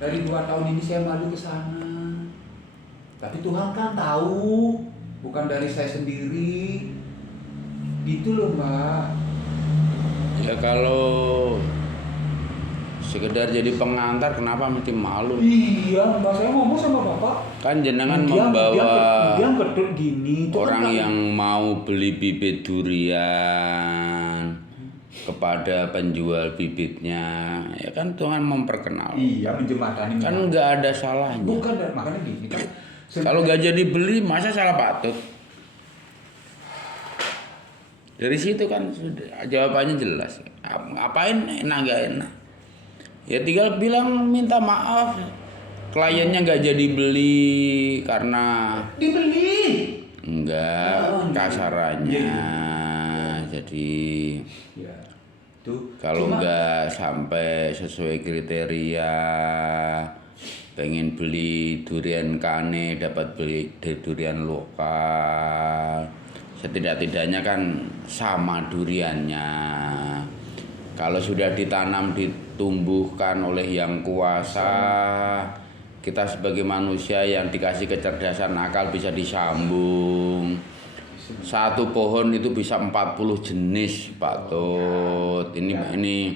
Dari 2 tahun ini saya maju ke sana. Tapi Tuhan kan tahu, bukan dari saya sendiri. Gitu loh, Mbak. Ya kalau sekedar jadi pengantar kenapa mesti malu? Iya, Mbak, saya ngomong sama Bapak. Kan jenengan membawa dia ketut gini. orang yang mau beli bibit durian kepada penjual bibitnya, ya kan Tuhan memperkenalkan. Iya, menjembatani. Kan nggak ada salahnya. Bukan, makanya gini kan. Kalau nggak jadi beli, masa salah patut? Dari situ kan sudah jawabannya jelas. Ngapain enak nggak enak? Ya tinggal bilang minta maaf. Kliennya nggak jadi beli karena dibeli. Enggak, kasarannya. Jadi ya, tuh. Kalau nggak sampai sesuai kriteria, pengen beli durian kane dapat beli durian lokal, setidak-tidaknya kan sama duriannya. Kalau sudah ditanam ditumbuhkan oleh yang kuasa, kita sebagai manusia yang dikasih kecerdasan akal bisa disambung. Satu pohon itu bisa 40 jenis, Pak Tut. Ini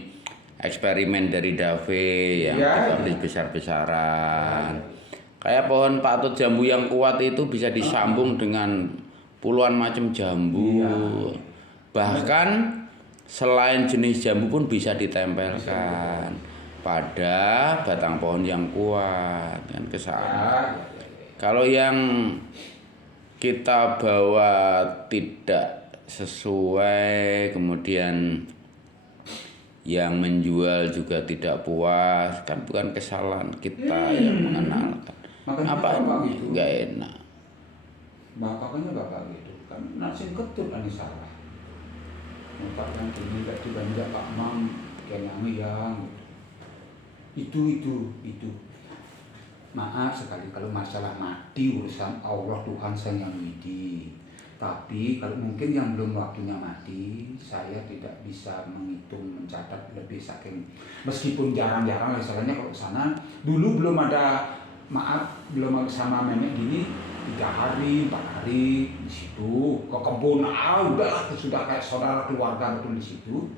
eksperimen dari Dave yang ditulis besar-besaran. Kayak pohon Pak Tut jambu yang kuat itu bisa disambung dengan puluhan macam jambu. Bahkan selain jenis jambu pun bisa ditempelkan pada batang pohon yang kuat kan kesana. Kalau yang kita bawa tidak sesuai, kemudian yang menjual juga tidak puas, kan bukan kesalahan kita yang mengenalkan. Apa ini nggak enak? Bapaknya bapak gitu kan nasi ketut ani salah. Bapak yang gini gak dibanding Pak Mam kayaknya yang itu. Maaf sekali kalau masalah mati urusan Allah Tuhan saya yang widi. Tapi kalau mungkin yang belum waktunya mati, saya tidak bisa menghitung, mencatat lebih saking. Meskipun jarang-jarang, misalnya kalau sana dulu belum ada, belum sama nenek gini 3 hari, 4 hari di situ ke kebun, udah sudah kayak saudara keluarga betul di situ.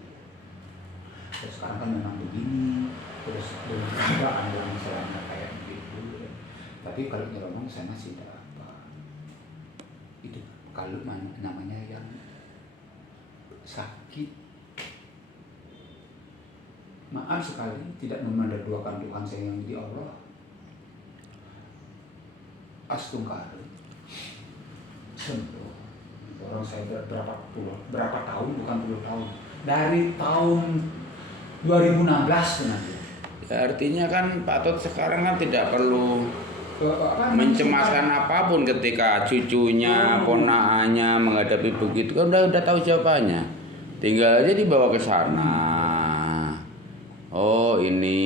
Terus sekarang kan memang begini, terus dengan keadaan yang misalnya kayak begitu. Tapi kalau nyelonong sana sih tidak apa. Itu kalau namanya yang sakit. Maaf sekali tidak memandaduakan Tuhan saya yang di Allah. Astungkar. Sentuh. Orang saya berapa tahun, bukan puluh tahun. Dari tahun 2016 nanti. Ya, artinya kan Pak Tut sekarang kan tidak perlu mencemaskan apapun ketika cucunya, ponaannya menghadapi begitu kan udah tahu jawabannya. Tinggal aja dibawa ke sana. Oh, ini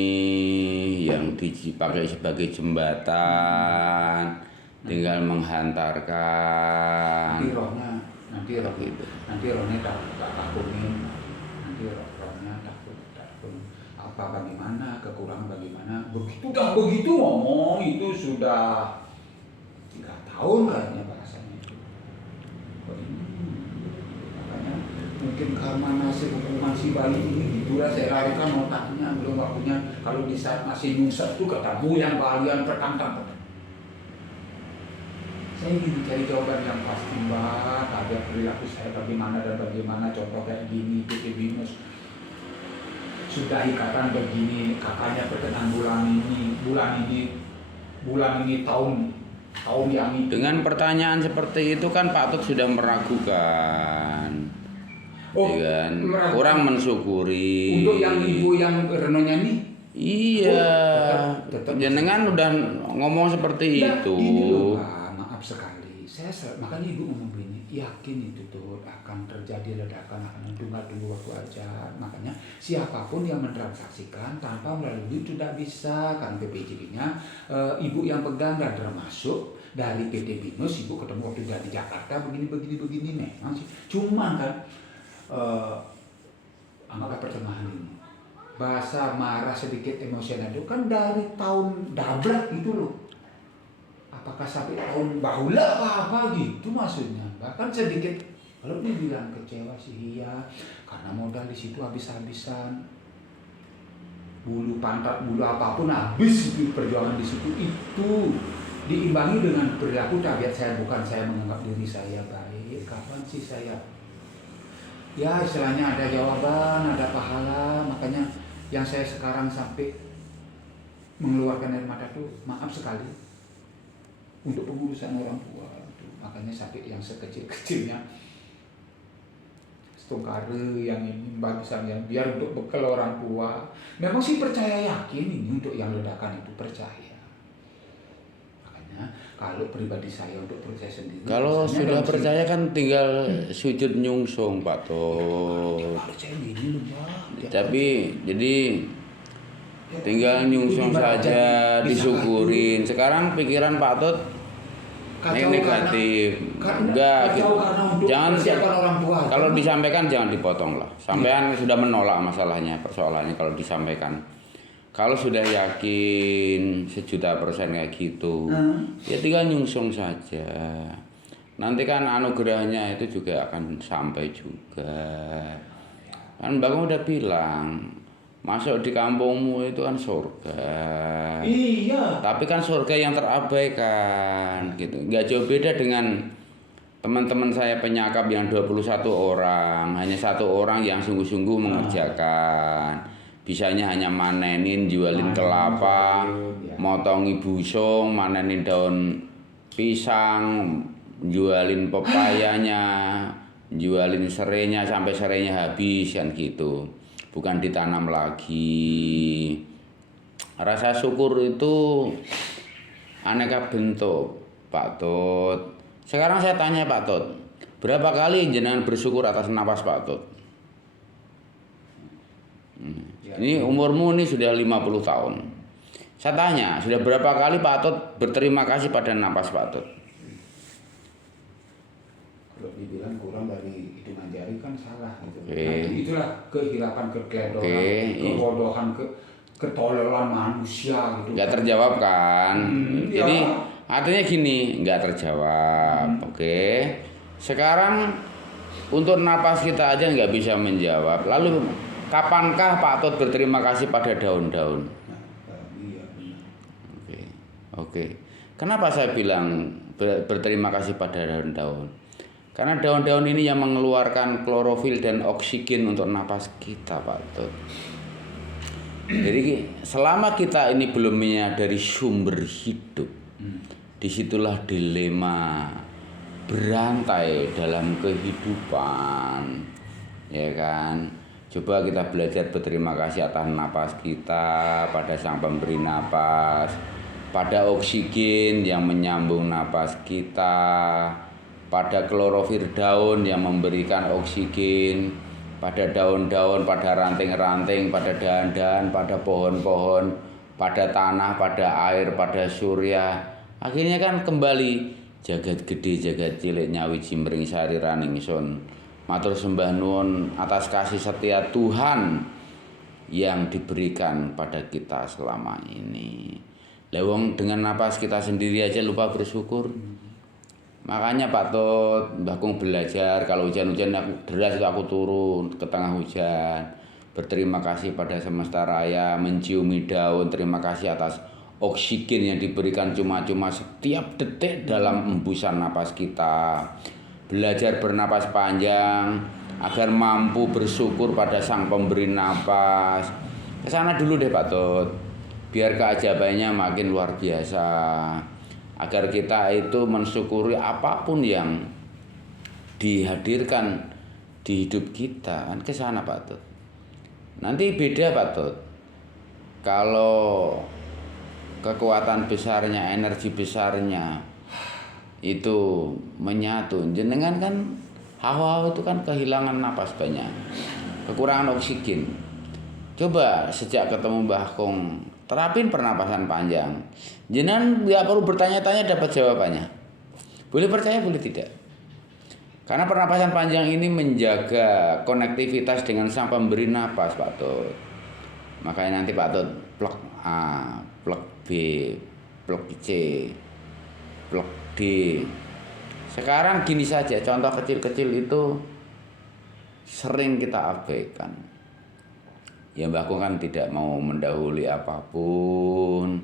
yang dipakai sebagai jembatan. Tinggal menghantarkan. Nanti rohnya tak takutin. Nanti rohnya takut. Apa bagaimana, kekurangan bagaimana. Begitu ngomong itu sudah 3 tahun kayaknya bahasanya itu. Makanya mungkin karena nasib hukuman si bayi ini gitulah saya larikan otaknya belum waktunya. Kalau di saat masih nyungsep tuh ketemu yang kalian pertantang. Saya ingin mencari jawaban yang pasti, Mbak. Ada perilaku saya bagaimana dan bagaimana, contoh kayak gini, PT Binus sudah ikatan begini, kakaknya perkenan bulan ini tahun yang itu. Dengan pertanyaan seperti itu kan Pak Tut sudah meragukan. Kan? Kurang mensyukuri. Untuk yang ibu yang renonya ini? Iya. Jenengan udah ngomong seperti itu. Ini loh, Pak, maaf sekali. Makanya ibu ngomong begini, yakin itu tuh akan terjadi ledakan, akan tunggu waktu aja. Makanya siapapun yang mentransaksikan tanpa melalui itu tidak bisa, kan BPJB-nya ibu yang pegang dan termasuk dari PT Binus, ibu ketemu waktu di Jakarta begini memang sih. Cuman kan anggaplah pertengahan ini bahasa marah sedikit emosional itu kan dari tahun dabrak gitu loh. Apakah sampai tahun bahula apa gitu maksudnya. Bahkan sedikit kalau dibilang kecewa sih iya, karena modal di situ habis-habisan. Bulu pantat, bulu apapun habis itu perjuangan di situ itu diimbangi dengan perilaku tabiat saya, bukan saya menganggap diri saya baik. Kapan sih saya ya istilahnya ada jawaban, ada pahala. Makanya yang saya sekarang sampai mengeluarkan air mata tuh maaf sekali untuk pengurusan orang tua itu. Makanya sampai yang sekecil-kecilnya setongkare yang ini bagisan yang biar untuk bekal orang tua. Memang sih percaya yakin ini untuk yang ledakan itu percaya. Makanya kalau pribadi saya untuk percaya sendiri. Kalau sudah percaya kan tinggal sujud nyungsung Pak Tot. Percaya gini loh Pak. Tapi jadi tinggal nyungsung saja, disyukurin. Sekarang pikiran Pak Tot negatif. Enggak, jangan orang tua. kalau disampaikan jangan dipotong lah. Sampean sudah menolak masalahnya, persoalannya kalau disampaikan. Kalau sudah yakin 1.000.000% kayak gitu, ya tinggal nyungsung saja. Nanti kan anugerahnya itu juga akan sampai juga. Kan Bang udah bilang, masuk di kampungmu itu kan surga. Iya. Tapi kan surga yang terabaikan gitu. Nggak jauh beda dengan teman-teman saya penyakap yang 21 orang. Hanya 1 orang yang sungguh-sungguh mengerjakan. Bisanya hanya manenin, jualin kelapa, motongi busung, manenin daun pisang, jualin pepayanya, jualin serainya sampai serainya habis kan gitu. Bukan ditanam lagi. Rasa syukur itu aneka bentuk, Pak Tot. Sekarang saya tanya Pak Tot, berapa kali jenengan bersyukur atas napas Pak Tot? Ini umurmu ini sudah 50 tahun. Saya tanya, sudah berapa kali Pak Tot berterima kasih pada napas Pak Tot? Kalau dibilang kurang dari hitungan jari kan salah gitu. Oke. Nah, itulah kehilapan, kekeledoran, kebodohan, ketoleran manusia gitu. Nggak terjawab kan? Jadi artinya gini, nggak terjawab. Oke. Sekarang untuk napas kita aja nggak bisa menjawab. Lalu kapankah Pak Tot berterima kasih pada daun-daun? Iya benar. Oke. Kenapa saya bilang berterima kasih pada daun-daun? Karena daun-daun ini yang mengeluarkan klorofil dan oksigen untuk napas kita, Pak Tot. Jadi selama kita ini belum menyadari sumber hidup, disitulah dilema berantai dalam kehidupan, ya kan? Coba kita belajar berterima kasih atas napas kita, pada sang pemberi napas, pada oksigen yang menyambung napas kita, pada klorofil daun yang memberikan oksigen, pada daun-daun, pada ranting-ranting, pada dahan-dahan, pada pohon-pohon, pada tanah, pada air, pada surya. Akhirnya kan kembali jagat gede, jagat cilik, nyawi jimring sari raning sun. Matur sembah nuwun atas kasih setia Tuhan yang diberikan pada kita selama ini. Lewong dengan napas kita sendiri aja lupa bersyukur. Makanya Pak Tot, Mbah Kung belajar kalau hujan-hujan aku deras itu aku turun ke tengah hujan. Berterima kasih pada semesta raya, menciumi daun, terima kasih atas oksigen yang diberikan cuma-cuma setiap detik dalam embusan napas kita. Belajar bernapas panjang agar mampu bersyukur pada sang pemberi napas. Kesana dulu deh Pak Tot, biar keajaibannya makin luar biasa. Agar kita itu mensyukuri apapun yang dihadirkan di hidup kita, kan kesana Pak Tot. Nanti beda Pak Tot, kalau kekuatan besarnya, energi besarnya itu menyatu, jenengan kan hawa-hawa itu kan kehilangan napas banyak, kekurangan oksigen. Coba sejak ketemu Mbah Kong, terapin pernapasan panjang, jenengan nggak perlu bertanya-tanya, dapat jawabannya. Boleh percaya, boleh tidak. Karena pernapasan panjang ini menjaga konektivitas dengan sang pemberi napas Pak Tot. Makanya nanti Pak Tut plek A, plek B, plek C, plek D. Sekarang gini saja, contoh kecil-kecil itu sering kita abaikan. Ya Mbahku kan tidak mau mendahului apapun.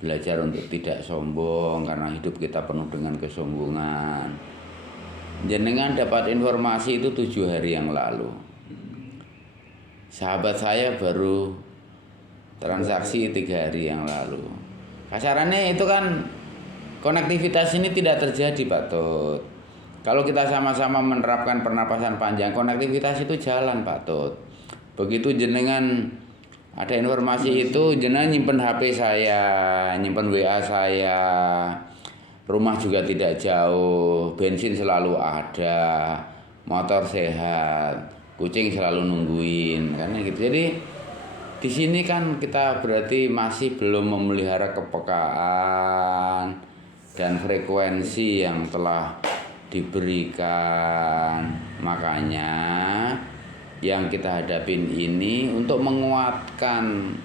Belajar untuk tidak sombong karena hidup kita penuh dengan kesombongan. Jenengan dapat informasi itu 7 hari yang lalu. Sahabat saya baru transaksi 3 hari yang lalu. Kasarannya itu kan konektivitas ini tidak terjadi Pak Tut. Kalau kita sama-sama menerapkan pernapasan panjang, konektivitas itu jalan Pak Tut. Begitu jenengan ada informasi itu, jenengan nyimpen HP saya, nyimpen WA saya, rumah juga tidak jauh, bensin selalu ada, motor sehat, kucing selalu nungguin, karena gitu. Jadi di sini kan kita berarti masih belum memelihara kepekaan dan frekuensi yang telah diberikan. Makanya yang kita hadapin ini untuk menguatkan,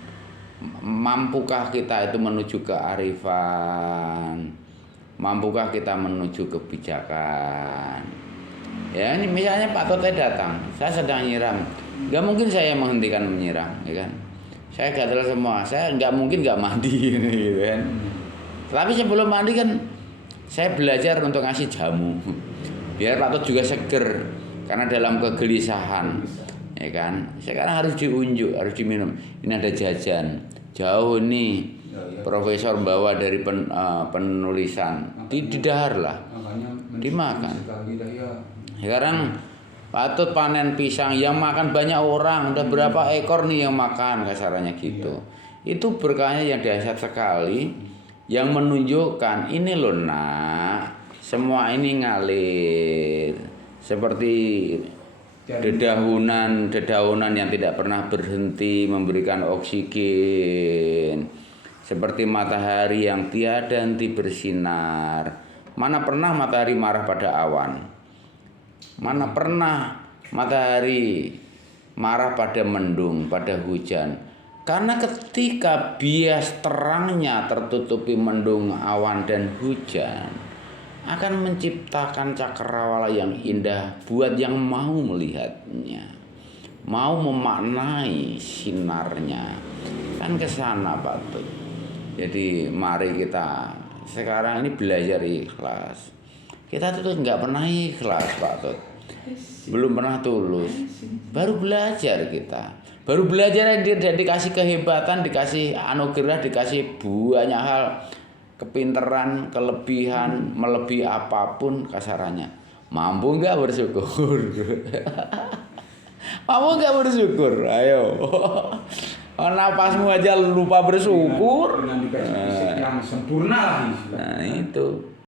mampukah kita itu menuju kearifan, mampukah kita menuju kebijakan. Ya ini misalnya Pak Tote datang, saya sedang nyiram, nggak mungkin saya menghentikan menyiram, ya kan? Saya gatal semua, saya nggak mungkin nggak mandi, gitu kan? Tapi sebelum mandi kan saya belajar untuk ngasih jamu, biar Pak Tot juga seger, karena dalam kegelisahan, ya kan? Sekarang harus diunjuk, harus diminum. Ini ada jajan, jauh nih. Profesor bawa dari penulisan, didahar lah, dimakan. Sekarang Pak Tut panen pisang, yang makan banyak orang, udah berapa ekor nih yang makan, kasarannya gitu. Itu berkahnya yang dahsyat sekali, yang menunjukkan ini loh nak, semua ini ngalir seperti dedaunan yang tidak pernah berhenti memberikan oksigen, seperti matahari yang tiada henti bersinar. Mana pernah matahari marah pada awan? Mana pernah matahari marah pada mendung, pada hujan? Karena ketika bias terangnya tertutupi mendung, awan, dan hujan, akan menciptakan cakrawala yang indah buat yang mau melihatnya, mau memaknai sinarnya. Kan ke sana Pak Tut. Jadi mari kita sekarang ini belajar ikhlas. Kita tuh nggak pernah ikhlas Pak Tut, belum pernah tulus. Baru belajar kita. Baru belajar dia dikasih kehebatan, dikasih anugerah, dikasih banyak hal, kepinteran, kelebihan, melebihi apapun kasarannya. Mampu nggak bersyukur? Mampu nggak bersyukur? Ayo. Napasmu aja lupa bersyukur. Dengan dikasih fisik yang sempurna lah. Nah itu.